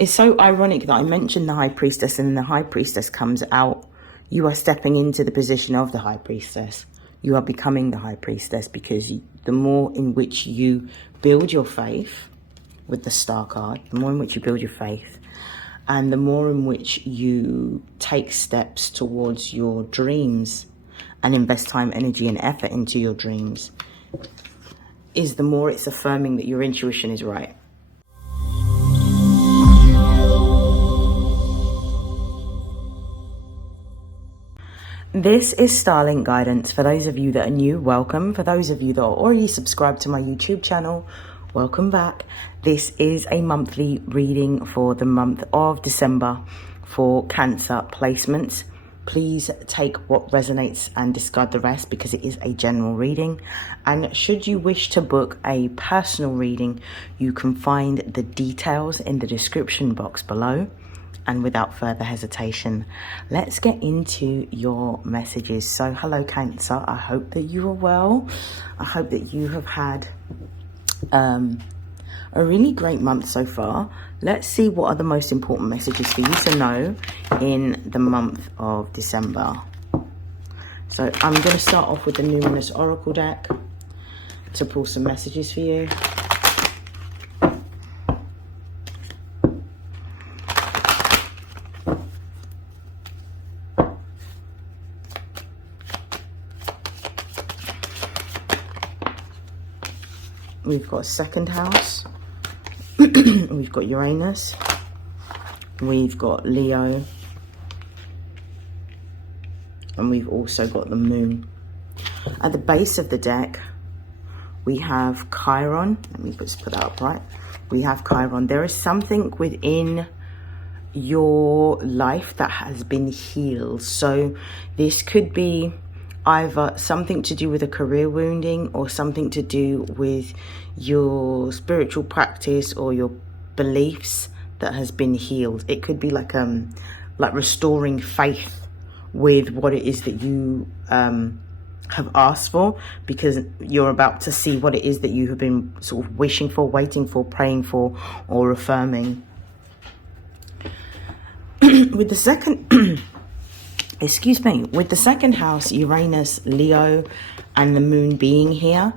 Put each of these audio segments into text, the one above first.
It's so ironic that I mentioned the high priestess and the high priestess comes out. You are stepping into the position of the high priestess. You are becoming the high priestess, because the more in which you build your faith with the star card, the more in which you build your faith, and the more in which you take steps towards your dreams and invest time, energy and effort into your dreams, is the more it's affirming that your intuition is right. This is StarLink guidance. For those of you that are new, welcome. For those of you that are already subscribed to my YouTube channel, welcome back. This is a monthly reading for the month of December for Cancer placements. Please take what resonates and discard the rest, because it is a general reading. And should you wish to book a personal reading, you can find the details in the description box below. And without further hesitation, let's get into your messages. So hello Cancer, I hope that you are well. I hope that you have had a really great month so far. Let's see what are the most important messages for you to know in the month of December. So I'm going to start off with the Numinous Oracle deck to pull some messages for you. We've got second house, we've got Uranus, we've got Leo, and we've also got the moon. At the base of the deck, we have Chiron. Let me just put that up right. We have Chiron. There is something within your life that has been healed. So this could be either something to do with a career wounding, or something to do with your spiritual practice or your beliefs that has been healed. It could be like restoring faith with what it is that you have asked for, because you're about to see what it is that you have been sort of wishing for, waiting for, praying for, or affirming. With the second with the second house, Uranus, Leo, and the moon being here,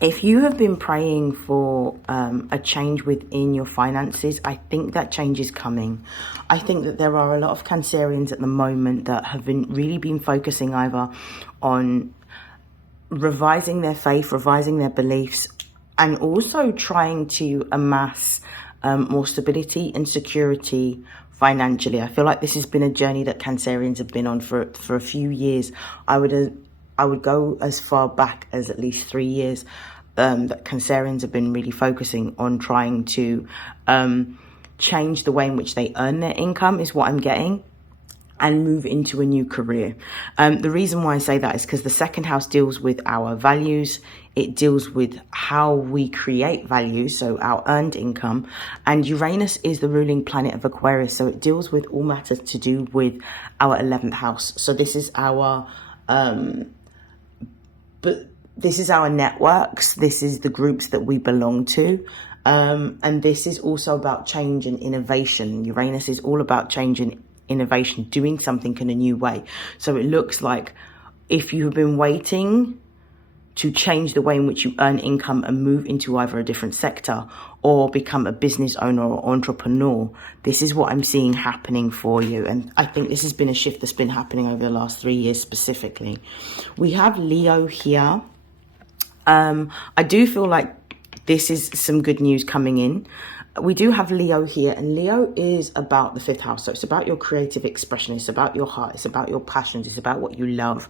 if you have been praying for a change within your finances, I think that change is coming. I think that there are a lot of Cancerians at the moment that have really been focusing either on revising their faith, revising their beliefs, and also trying to amass more stability and security financially. I feel like this has been a journey that Cancerians have been on for a few years. I would go as far back as at least 3 years that Cancerians have been really focusing on trying to change the way in which they earn their income, is what I'm getting, and move into a new career. The reason why I say that is because the second house deals with our values. It deals with how we create value, so our earned income. And Uranus is the ruling planet of Aquarius, so it deals with all matters to do with our 11th house. So this is our this is our networks. This is the groups that we belong to. And this is also about change and innovation. Uranus is all about change and innovation, doing something in a new way. So it looks like if you have been waiting to change the way in which you earn income and move into either a different sector or become a business owner or entrepreneur, this is what I'm seeing happening for you. And I think this has been a shift that's been happening over the last 3 years specifically. We have Leo here. I do feel like this is some good news coming in. We do have Leo here, and Leo is about the 5th house. So it's about your creative expression. It's about your heart. It's about your passions. It's about what you love.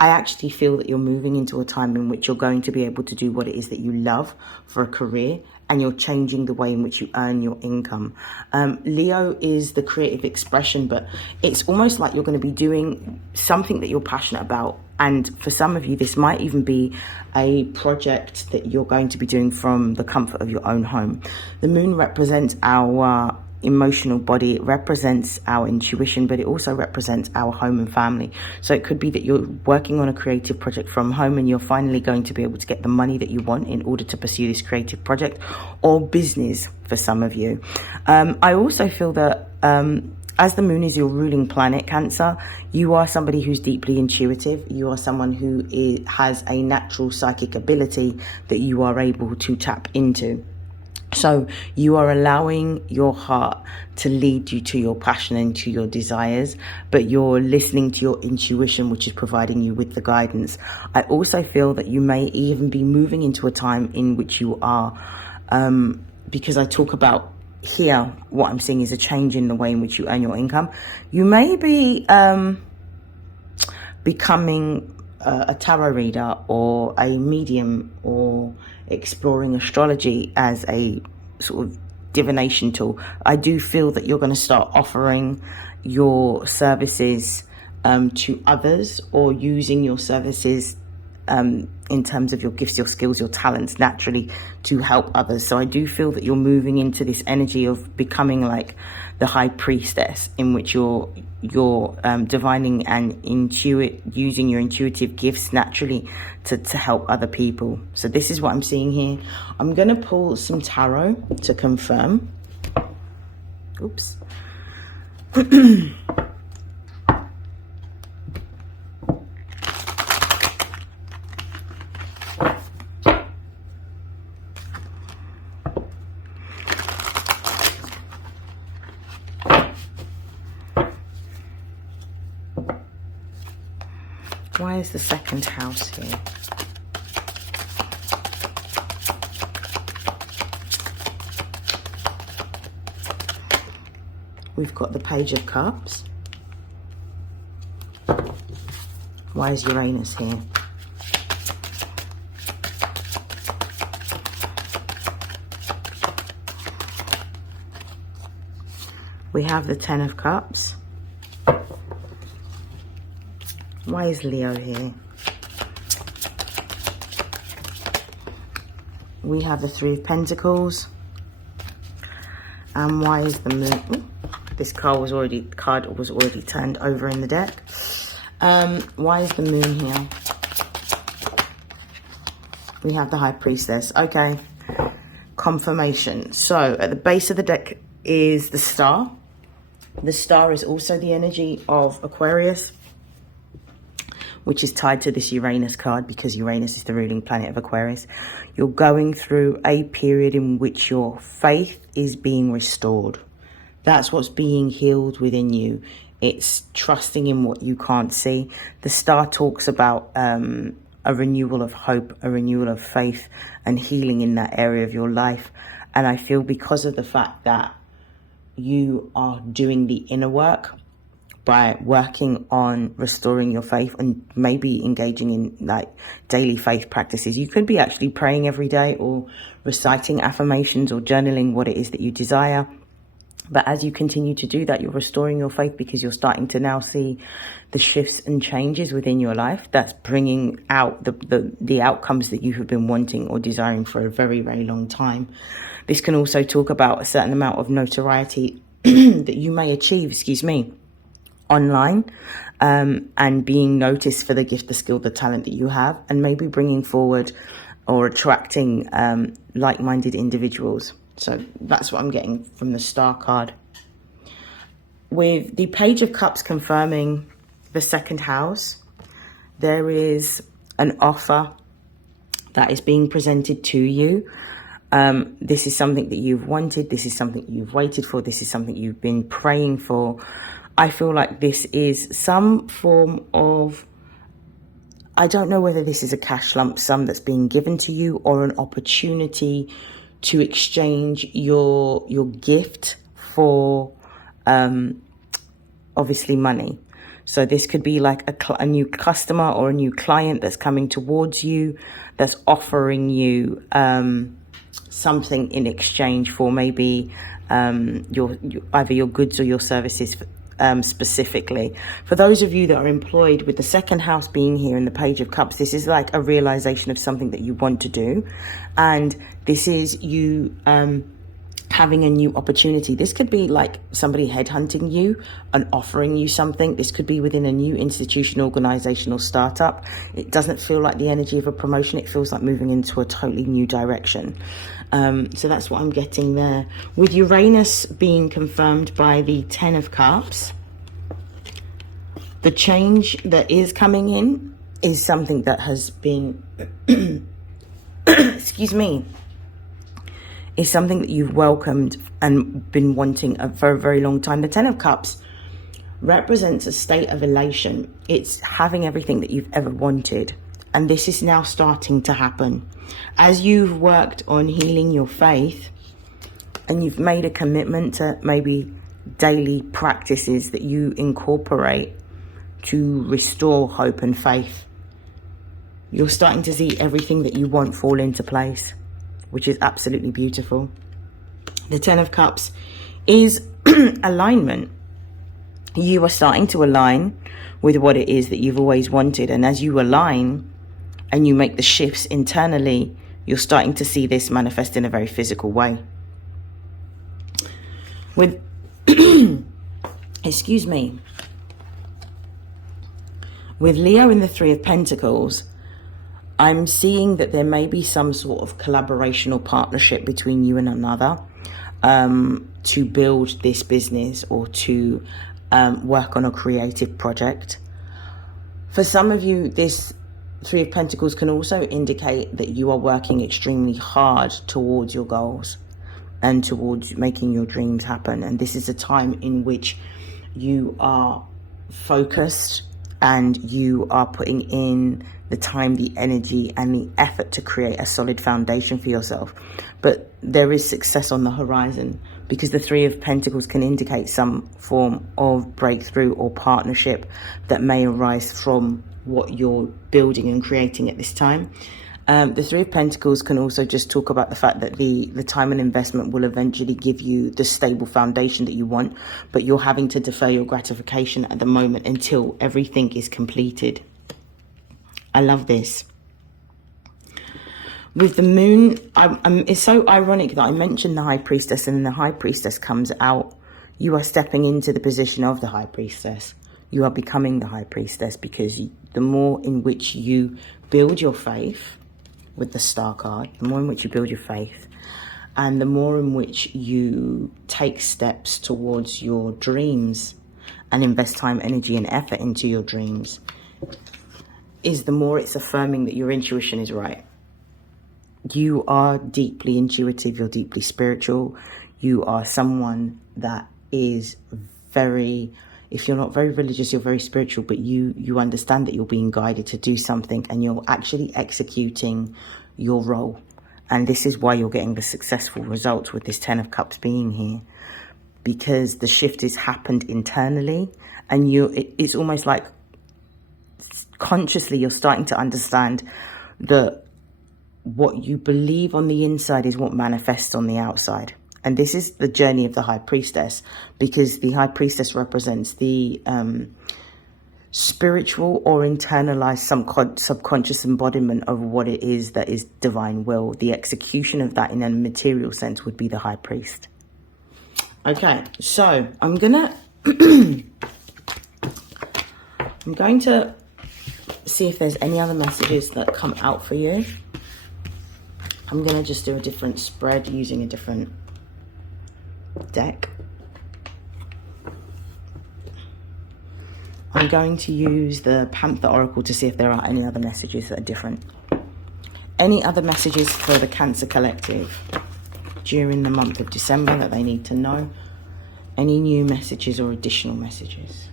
I actually feel that you're moving into a time in which you're going to be able to do what it is that you love for a career, and you're changing the way in which you earn your income. Leo is the creative expression, but it's almost like you're going to be doing something that you're passionate about. And for some of you, this might even be a project that you're going to be doing from the comfort of your own home. The moon represents our emotional body. It represents our intuition, but it also represents our home and family. So it could be that you're working on a creative project from home and you're finally going to be able to get the money that you want in order to pursue this creative project, or business for some of you. I also feel that as the moon is your ruling planet, Cancer, you are somebody who's deeply intuitive. You are someone who has a natural psychic ability that you are able to tap into. So you are allowing your heart to lead you to your passion and to your desires, but you're listening to your intuition, which is providing you with the guidance. I also feel that you may even be moving into a time in which you are, because I talk about here, what I'm seeing is a change in the way in which you earn your income. You may be becoming a tarot reader or a medium, or exploring astrology as a sort of divination tool. I do feel that you're going to start offering your services to others, or using your services in terms of your gifts, your skills, your talents naturally to help others. So I do feel that you're moving into this energy of becoming like the high priestess, in which you're divining and using your intuitive gifts naturally to help other people. So this is what I'm seeing here. I'm going to pull some tarot to confirm. Oops. Why is the second house here? We've got the Page of Cups. Why is Uranus here? We have the Ten of Cups. Why is Leo here? We have the Three of Pentacles. And why is the Moon? Ooh, this card was already turned over in the deck. Why is the Moon here? We have the High Priestess. Okay. Confirmation. So at the base of the deck is the Star. The Star is also the energy of Aquarius, which is tied to this Uranus card, because Uranus is the ruling planet of Aquarius. You're going through a period in which your faith is being restored. That's what's being healed within you. It's trusting in what you can't see. The Star talks about a renewal of hope, a renewal of faith, and healing in that area of your life. And I feel because of the fact that you are doing the inner work by working on restoring your faith, and maybe engaging in like daily faith practices. You could be actually praying every day, or reciting affirmations, or journaling what it is that you desire. But as you continue to do that, you're restoring your faith, because you're starting to now see the shifts and changes within your life that's bringing out the outcomes that you have been wanting or desiring for a very, very long time. This can also talk about a certain amount of notoriety that you may achieve, online, and being noticed for the gift, the skill, the talent that you have, and maybe bringing forward or attracting like-minded individuals. So that's what I'm getting from the Star card. With the Page of Cups confirming the second house, there is an offer that is being presented to you. This is something that you've wanted. This is something you've waited for. This is something you've been praying for. I feel like this is some form of, I don't know whether this is a cash lump sum that's being given to you, or an opportunity to exchange your gift for obviously money. So this could be like a new customer or a new client that's coming towards you, that's offering you something in exchange for maybe either your goods or your services. Specifically, for those of you that are employed, with the second house being here in the Page of Cups, this is like a realization of something that you want to do, and this is you having a new opportunity. This could be like somebody headhunting you and offering you something. This could be within a new institution, organizational startup. It doesn't feel like the energy of a promotion. It feels like moving into a totally new direction. So that's what I'm getting there. With Uranus being confirmed by the 10 of Cups, the change that is coming in is something that has been, excuse me, is something that you've welcomed and been wanting for a very long time. The 10 of Cups represents a state of elation. It's having everything that you've ever wanted. And this is now starting to happen. As you've worked on healing your faith and you've made a commitment to maybe daily practices that you incorporate to restore hope and faith, you're starting to see everything that you want fall into place, which is absolutely beautiful. The 10 of Cups is alignment. You are starting to align with what it is that you've always wanted. And as you align and you make the shifts internally, you're starting to see this manifest in a very physical way. With, excuse me, with Leo in the 3 of Pentacles, I'm seeing that there may be some sort of collaboration or partnership between you and another to build this business or to work on a creative project. For some of you, this 3 of Pentacles can also indicate that you are working extremely hard towards your goals and towards making your dreams happen. And this is a time in which you are focused and you are putting in the time, the energy, and the effort to create a solid foundation for yourself. But there is success on the horizon, because the 3 of Pentacles can indicate some form of breakthrough or partnership that may arise from what you're building and creating at this time. The 3 of Pentacles can also just talk about the fact that the time and investment will eventually give you the stable foundation that you want, but you're having to defer your gratification at the moment until everything is completed. I love this. With the moon, it's so ironic that I mentioned the High Priestess, and then the High Priestess comes out. You are stepping into the position of the High Priestess. You are becoming the High Priestess, because the more in which you build your faith with the Star card, the more in which you build your faith, and the more in which you take steps towards your dreams and invest time, energy, and effort into your dreams, is the more it's affirming that your intuition is right. You are deeply intuitive, you're deeply spiritual, you are someone that is very, if you're not very religious, you're very spiritual, but you understand that you're being guided to do something and you're actually executing your role. And this is why you're getting the successful results with this 10 of Cups being here, because the shift has happened internally, and it's almost like consciously you're starting to understand that what you believe on the inside is what manifests on the outside. And this is the journey of the High Priestess, because the High Priestess represents the spiritual or internalized subconscious embodiment of what it is that is divine will. The execution of that in a material sense would be the High Priest. Okay, so I'm going to see if there's any other messages that come out for you. I'm going to just do a different spread using a different deck. I'm going to use the Panther Oracle to see if there are any other messages that are different. Any other messages for the Cancer Collective during the month of December that they need to know? Any new messages or additional messages?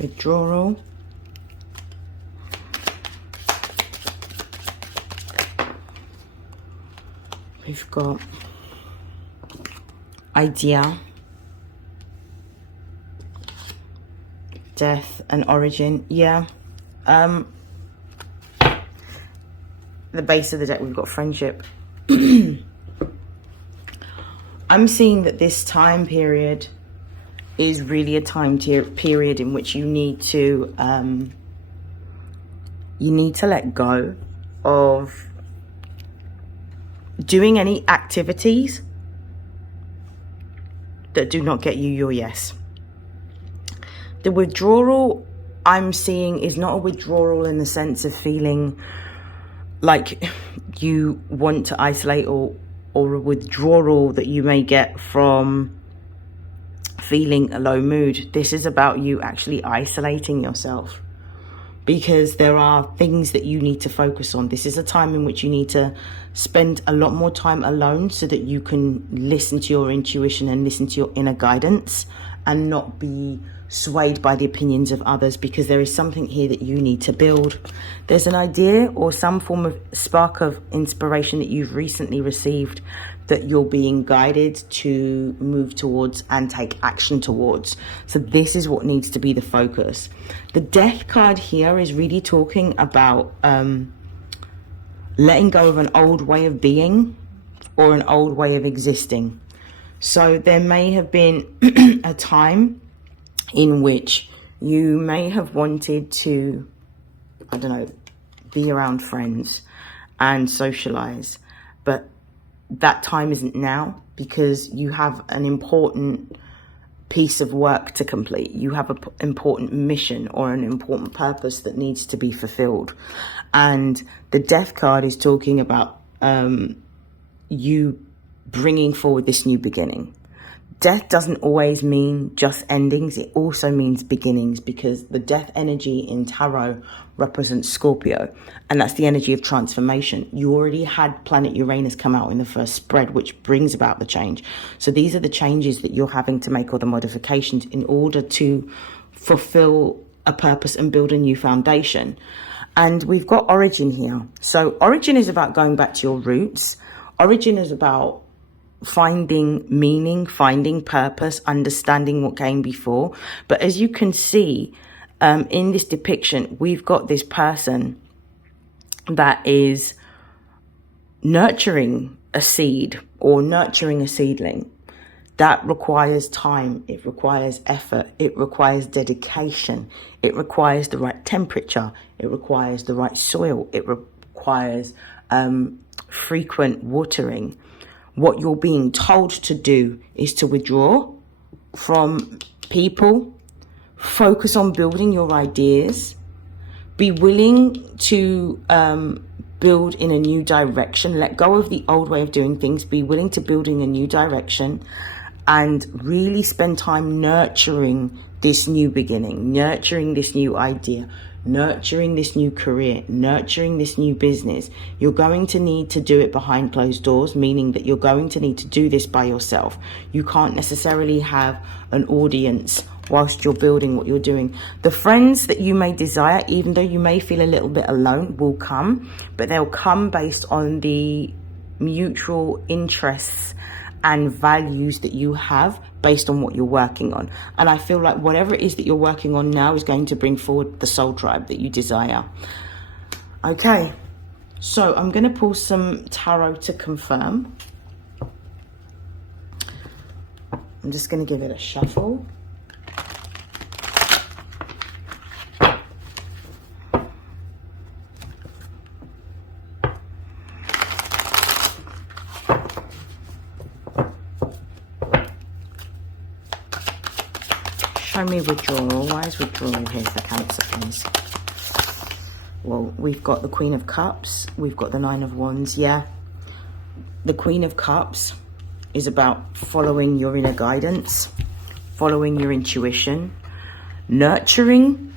Withdrawal. We've got idea, death, and origin. Yeah. the base of the deck, we've got friendship. I'm seeing that this time period is really a time period in which you need to let go of doing any activities that do not get you your yes. The withdrawal I'm seeing is not a withdrawal in the sense of feeling like you want to isolate, or a withdrawal that you may get from feeling a low mood. This is about you actually isolating yourself, because there are things that you need to focus on. This is a time in which you need to spend a lot more time alone so that you can listen to your intuition and listen to your inner guidance and not be swayed by the opinions of others, because there is something here that you need to build. There's an idea or some form of spark of inspiration that you've recently received that you're being guided to move towards and take action towards. So this is what needs to be the focus. The Death card here is really talking about letting go of an old way of being or an old way of existing. So there may have been a time in which you may have wanted to, I don't know, be around friends and socialize, but that time isn't now, because you have an important piece of work to complete. You have an important mission or an important purpose that needs to be fulfilled. And the Death card is talking about you bringing forward this new beginning. Death doesn't always mean just endings. It also means beginnings, because the death energy in tarot represents Scorpio, and that's the energy of transformation. You already had planet Uranus come out in the first spread, which brings about the change. So these are the changes that you're having to make, or the modifications, in order to fulfill a purpose and build a new foundation. And we've got origin here. So origin is about going back to your roots. Origin is about finding meaning, finding purpose, understanding what came before. But as you can see in this depiction, we've got this person that is nurturing a seed or nurturing a seedling. That requires time, it requires effort, it requires dedication, it requires the right temperature, it requires the right soil, it requires frequent watering. What you're being told to do is to withdraw from people, focus on building your ideas, be willing to build in a new direction, let go of the old way of doing things, be willing to build in a new direction, and really spend time nurturing this new beginning, nurturing this new idea, nurturing this new career, nurturing this new business. You're going to need to do it behind closed doors, meaning that you're going to need to do this by yourself. You can't necessarily have an audience whilst you're building what you're doing. The friends that you may desire, even though you may feel a little bit alone, will come, but they'll come based on the mutual interests and values that you have based on what you're working on. And I feel like whatever it is that you're working on now is going to bring forward the soul tribe that you desire. Okay, so I'm going to pull some tarot to confirm. I'm just going to give it a shuffle. Show me withdrawal. Why is withdrawal here for Cancer, please? Well, we've got the Queen of Cups. We've got the Nine of Wands. Yeah. The Queen of Cups is about following your inner guidance, following your intuition, nurturing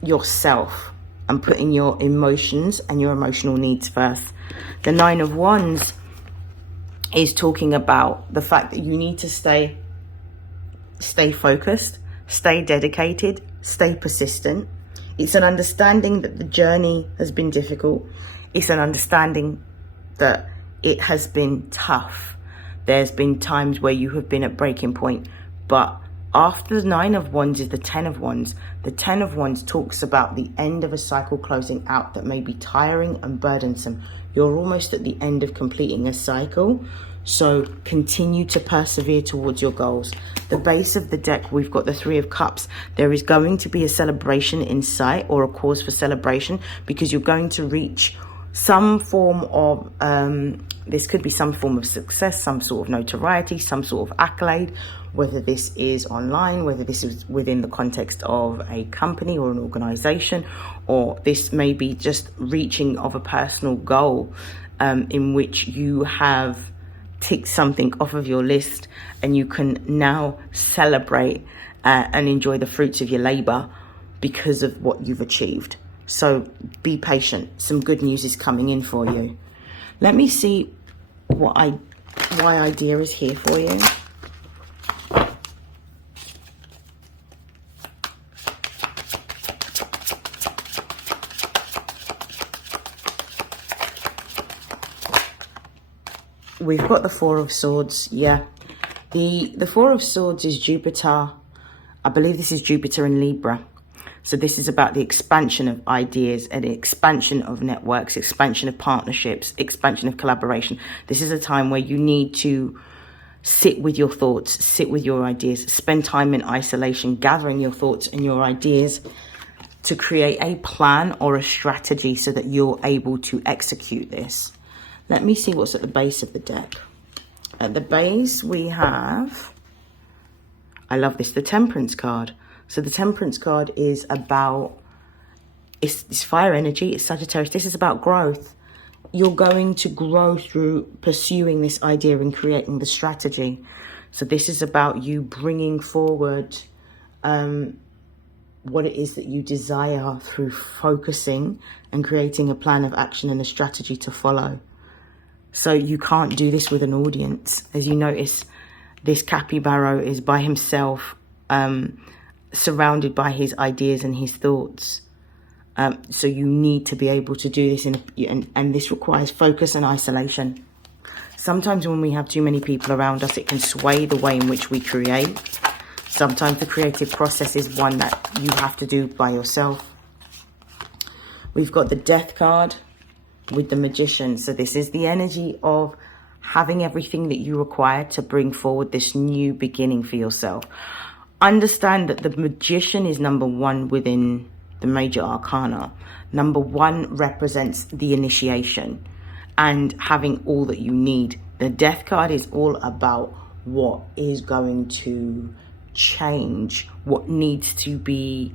yourself and putting your emotions and your emotional needs first. The Nine of Wands is talking about the fact that you need to stay focused, stay dedicated, stay persistent. It's an understanding that the journey has been difficult. It's an understanding that it has been tough. There's been times where you have been at breaking point, but After the 9 of Wands is the 10 of Wands. The 10 of Wands talks about the end of a cycle closing out that may be tiring and burdensome. You're almost at the end of completing a cycle. So continue to persevere towards your goals. The base of the deck, we've got the 3 of Cups. There is going to be a celebration in sight, or a cause for celebration, because you're going to reach some form of, this could be some form of success, some sort of notoriety, some sort of accolade, whether this is online, whether this is within the context of a company or an organization, or this may be just reaching of a personal goal in which you have ticked something off of your list, and you can now celebrate and enjoy the fruits of your labor because of what you've achieved. So be patient. Some good news is coming in for you. Let me see why idea is here for you. We've got the 4 of Swords. Yeah. The 4 of Swords is Jupiter. I believe this is Jupiter in Libra. So this is about the expansion of ideas and the expansion of networks, expansion of partnerships, expansion of collaboration. This is a time where you need to sit with your thoughts, sit with your ideas, spend time in isolation, gathering your thoughts and your ideas to create a plan or a strategy so that you're able to execute this. Let me see what's at the base of the deck. At the base we have, I love this, the Temperance card. So the Temperance card is about, it's fire energy, it's Sagittarius. This is about growth. You're going to grow through pursuing this idea and creating the strategy. So this is about you bringing forward what it is that you desire through focusing and creating a plan of action and a strategy to follow. So you can't do this with an audience. As you notice, this capybara is by himself, surrounded by his ideas and his thoughts. So you need to be able to do this, and this requires focus and isolation. Sometimes when we have too many people around us, it can sway the way in which we create. Sometimes the creative process is one that you have to do by yourself. We've got the Death card with the Magician. So this is the energy of having everything that you require to bring forward this new beginning for yourself. Understand that the Magician is number 1 within the major arcana. Number 1 represents the initiation and having all that you need. The Death card is all about what is going to change, what needs to be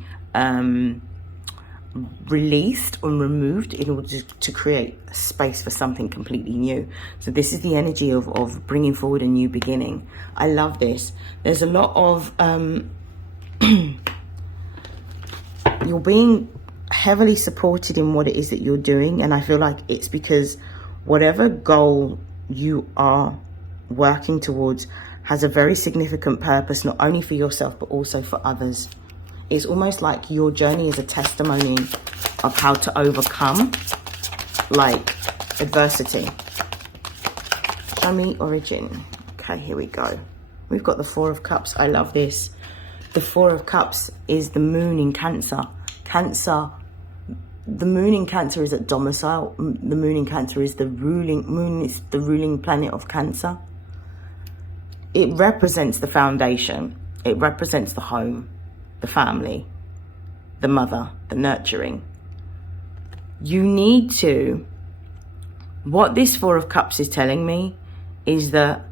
released or removed in order to create space for something completely new. So this is the energy of bringing forward a new beginning. I love this. There's a lot of you're being heavily supported in what it is that you're doing, and I feel like it's because whatever goal you are working towards has a very significant purpose, not only for yourself but also for others. It's almost like your journey is a testimony of how to overcome, like, adversity. Show me origin. Okay, here we go. We've got the 4 of Cups. I love this. The 4 of Cups is the moon in Cancer. Cancer, the moon in Cancer is at domicile. The moon in Cancer is the ruling planet of Cancer. It represents the foundation. It represents the home, the family, the mother, the nurturing. You need to, what this 4 of Cups is telling me is that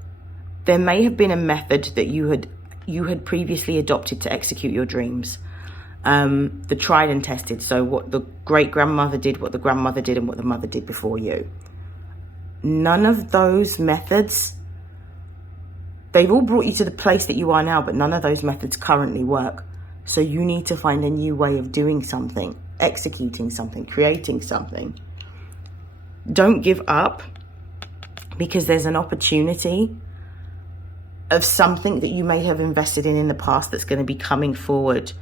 there may have been a method that you had previously adopted to execute your dreams. The tried and tested. So what the great-grandmother did, what the grandmother did, and what the mother did before you. None of those methods, they've all brought you to the place that you are now, but none of those methods currently work. So you need to find a new way of doing something, executing something, creating something. Don't give up, because there's an opportunity of something that you may have invested in the past that's going to be coming forward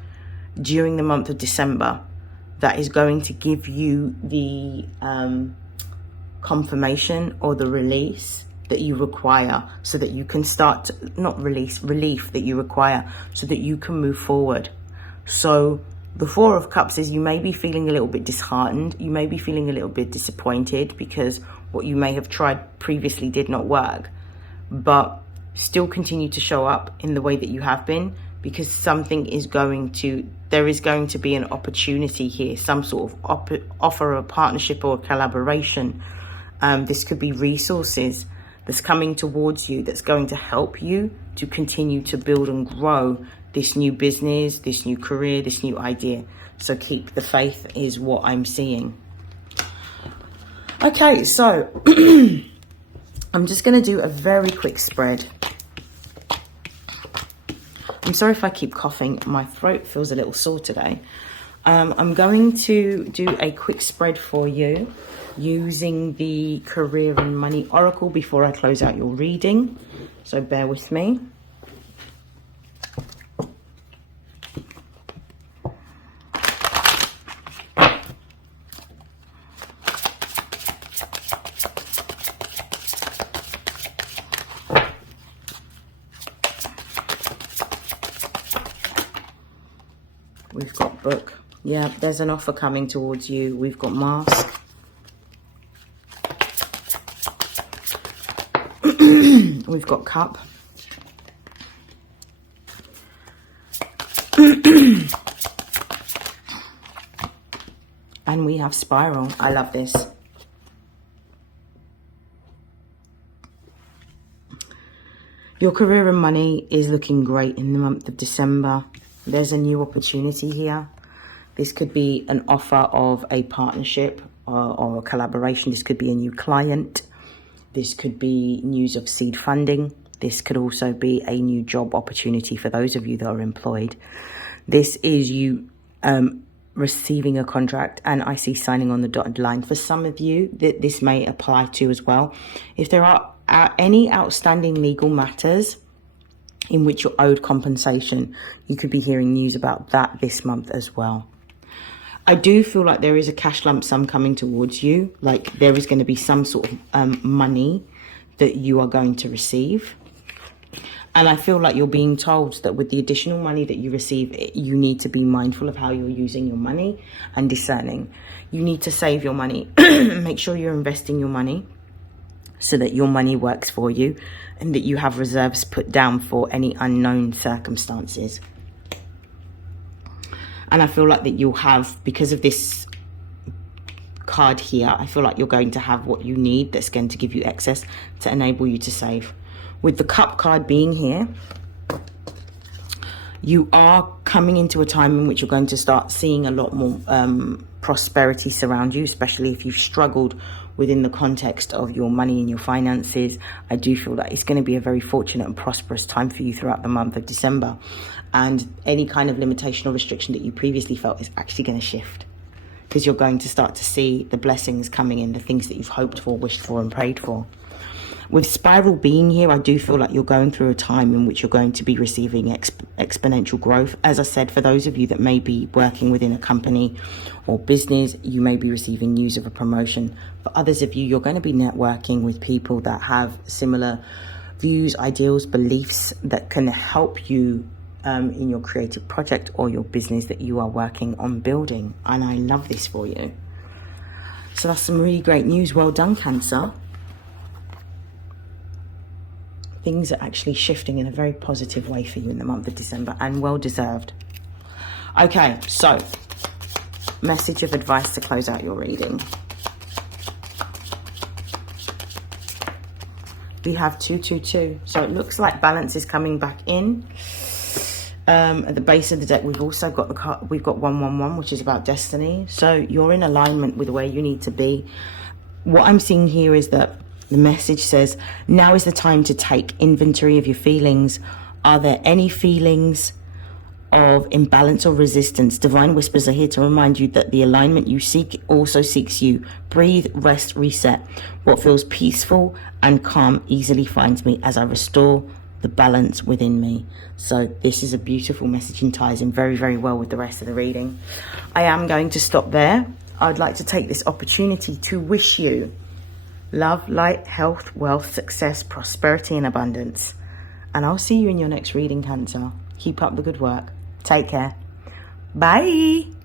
during the month of December that is going to give you the confirmation or the release that you require so that you can start to, not release, relief that you require so that you can move forward. So the Four of Cups is, you may be feeling a little bit disheartened. You may be feeling a little bit disappointed because what you may have tried previously did not work. But still continue to show up in the way that you have been, because something is there is going to be an opportunity here, some sort of offer, a partnership or a collaboration. This could be resources that's coming towards you that's going to help you to continue to build and grow this new business, this new career, this new idea. So keep the faith is what I'm seeing. Okay, so I'm just going to do a very quick spread. I'm sorry if I keep coughing. My throat feels a little sore today. I'm going to do a quick spread for you using the Career and Money Oracle before I close out your reading. So bear with me. We've got book. Yeah, there's an offer coming towards you. We've got mask. We've got cup. And we have spiral. I love this. Your career and money is looking great in the month of December. There's a new opportunity here. This could be an offer of a partnership or a collaboration. This could be a new client. This could be news of seed funding. This could also be a new job opportunity for those of you that are employed. This is you receiving a contract, and I see signing on the dotted line. For some of you, this may apply to as well. If there are any outstanding legal matters in which you're owed compensation, you could be hearing news about that this month as well. I do feel like there is a cash lump sum coming towards you. Like there is going to be some sort of money that you are going to receive. And I feel like you're being told that with the additional money that you receive, you need to be mindful of how you're using your money and discerning. You need to save your money. Make sure you're investing your money so that your money works for you and that you have reserves put down for any unknown circumstances. And I feel like that you'll have, because of this card here, I feel like you're going to have what you need that's going to give you excess to enable you to save. With the cup card being here, you are coming into a time in which you're going to start seeing a lot more prosperity surround you, especially if you've struggled within the context of your money and your finances. I do feel that it's going to be a very fortunate and prosperous time for you throughout the month of December. And any kind of limitation or restriction that you previously felt is actually going to shift, because you're going to start to see the blessings coming in, the things that you've hoped for, wished for, and prayed for. With spiral being here, I do feel like you're going through a time in which you're going to be receiving exponential growth. As I said, for those of you that may be working within a company or business, you may be receiving news of a promotion. For others of you, you're going to be networking with people that have similar views, ideals, beliefs that can help you in your creative project or your business that you are working on building. And I love this for you. So that's some really great news. Well done, Cancer. Things are actually shifting in a very positive way for you in the month of December, and well deserved. Okay, so message of advice to close out your reading. We have 222, so it looks like balance is coming back in. At the base of the deck, we've also got we've got 111, which is about destiny. So you're in alignment with where you need to be. What I'm seeing here is that the message says, now is the time to take inventory of your feelings. Are there any feelings of imbalance or resistance? Divine whispers are here to remind you that the alignment you seek also seeks you. Breathe, rest, reset. What feels peaceful and calm easily finds me as I restore the balance within me. So this is a beautiful message and ties in very, very well with the rest of the reading. I am going to stop there. I'd like to take this opportunity to wish you Love, light, health, wealth, success, prosperity, and abundance. And I'll see you in your next reading, Cancer. Keep up the good work. Take care. Bye.